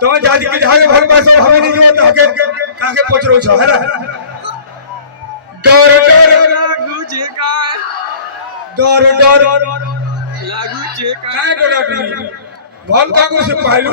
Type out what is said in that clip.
तो जाति के जहां भर पास हमें नहीं जो हके काके पचरो छ है ना डर डर लागू जे का डर डर लागू जे का डर डर भल काको से पाइलू